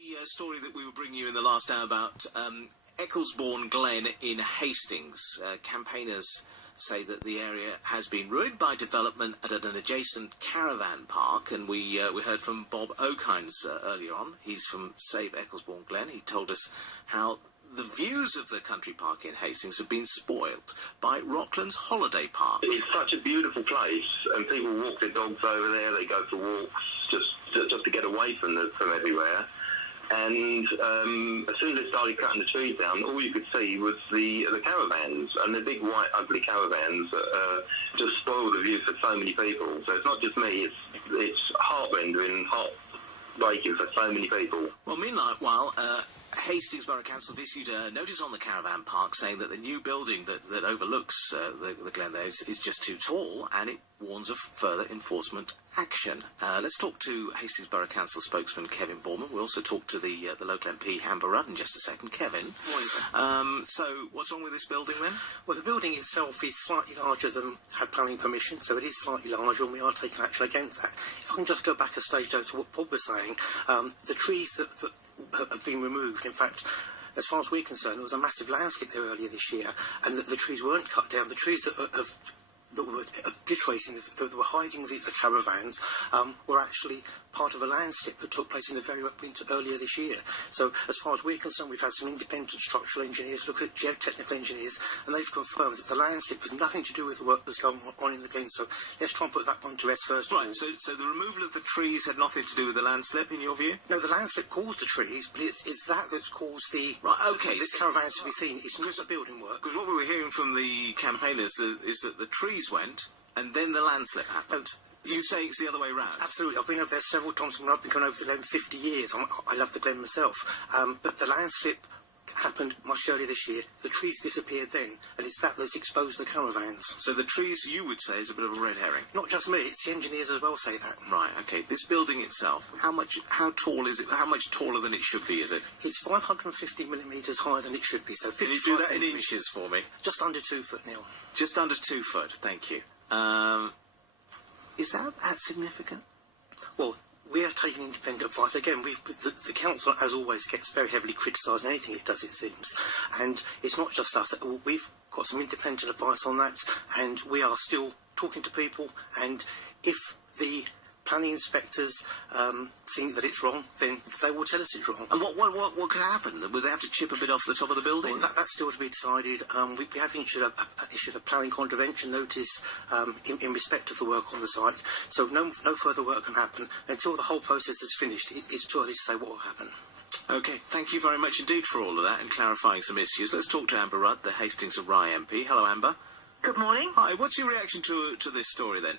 The story that we were bringing you in the last hour about Ecclesbourne Glen in Hastings. Campaigners say that the area has been ruined by development at an adjacent caravan park, and we heard from Bob Okines earlier on. He's from Save Ecclesbourne Glen. He told us how the views of the country park in Hastings have been spoilt by Rockland's holiday park. It's such a beautiful place, and people walk their dogs over there. They go for walks just to get away from everywhere. And as soon as they started cutting the trees down, all you could see was the caravans, and the big white ugly caravans that just spoil the view for so many people. So it's not just me, it's heart-rending, heart-breaking for so many people. Well, meanwhile, Hastings Borough Council have issued a notice on the caravan park saying that the new building that overlooks the Glen there is just too tall, and it warns of further enforcement action. Let's talk to Hastings Borough Council spokesman Kevin Boorman. We'll also talk to the local MP Amber Rudd in just a second. Kevin, so what's wrong with this building then? Well, the building itself is slightly larger than had planning permission, so it is slightly larger, and we are taking action against that. If I can just go back a stage though to what Bob was saying, the trees that have been removed, in fact, as far as we're concerned, there was a massive landscape there earlier this year, and the trees weren't cut down. The trees that were obliterating, that were hiding the caravans, were actually part of a landscape that took place in the very winter earlier this year. So as far as we're concerned, we've had some independent structural engineers look at geotechnical engineers, and they've confirmed that the landscape was nothing to do with the work that's going on in the Glen. So let's try and put that one to rest first. Right, so the removal of the trees had nothing to do with the landslip, in your view? No, the landslip caused the trees, but it's that that's caused the caravans to be seen. It's not a building work. Because what we were hearing from the campaigners is that the trees went, and then the landslip happened. You say it's the other way round? Absolutely. I've been over there several times. I've been going over the Glen 50 years. I love the Glen myself. But the landslip happened much earlier this year. The trees disappeared then, and it's that that's exposed the caravans. So the trees, you would say, is a bit of a red herring? Not just me. It's the engineers as well say that. Right, okay. This building itself, how tall is it? How much taller than it should be, is it? It's 550 millimetres higher than it should be, so 55 Can you do that in inches for me? Just under 2 foot, Neil. Just under 2 foot, thank you. Is that significant? Well, we are taking independent advice. Again, the council, as always, gets very heavily criticised in anything it does, it seems. And it's not just us. We've got some independent advice on that, and we are still talking to people. And if the planning inspectors think that it's wrong, then they will tell us it's wrong. And what could happen? Would they have to chip a bit off the top of the building? Well, that's still to be decided. We have issued a planning contravention notice in respect of the work on the site. So no further work can happen until the whole process is finished. It's too early to say what will happen. Okay, thank you very much indeed for all of that and clarifying some issues. Let's talk to Amber Rudd, the Hastings and Rye MP. Hello, Amber. Good morning. Hi, what's your reaction to this story then?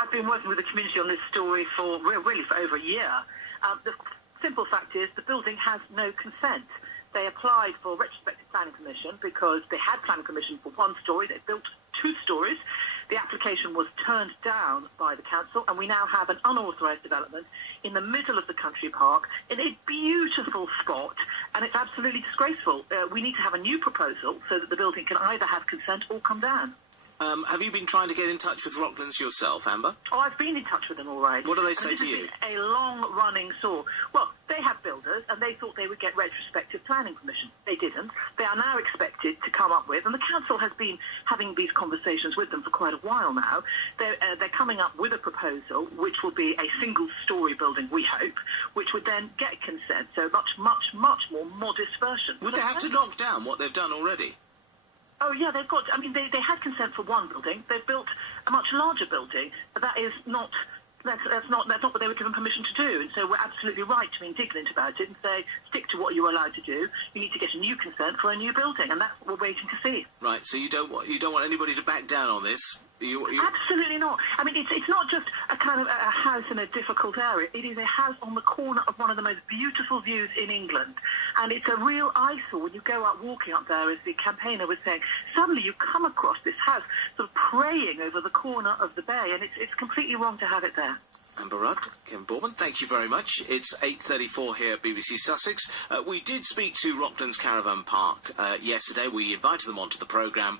I've been working with the community on this story for over a year. The simple fact is the building has no consent. They applied for retrospective planning permission because they had planning permission for one story. They built 2 stories. The application was turned down by the council, and we now have an unauthorised development in the middle of the country park in a beautiful spot, and it's absolutely disgraceful. We need to have a new proposal so that the building can either have consent or come down. Have you been trying to get in touch with Rocklands yourself, Amber? Oh, I've been in touch with them all right. What do they say to you? A long-running saw. Well, they have builders, and they thought they would get retrospective planning permission. They didn't. They are now expected to come up with, and the council has been having these conversations with them for quite a while now. They're coming up with a proposal, which will be a single-storey building, we hope, which would then get consent. So much more modest version. Would they have to knock down what they've done already? Oh, yeah, they've got... I mean, they had consent for one building. They've built a much larger building. But that is not... That's not what they were given permission to do. And so we're absolutely right to be indignant about it and say, stick to what you're allowed to do. You need to get a new consent for a new building. And that's what we're waiting to see. Right, so you don't want anybody to back down on this? Absolutely not. I mean, it's not just a kind of a house in a difficult area. It is a house on the corner of one of the most beautiful views in England. And it's a real eyesore when you go out walking up there, as the campaigner was saying. Suddenly you come across this house sort of praying over the corner of the bay, and it's completely wrong to have it there. Amber Rudd, Ken Boorman, thank you very much. It's 8:34 here at BBC Sussex. We did speak to Rocklands Caravan Park yesterday. We invited them onto the programme,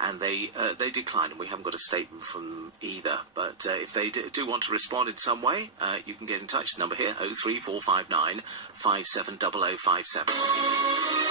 and they declined, and we haven't got a statement from them either. But if they do want to respond in some way, you can get in touch. The number here, 03459 570057.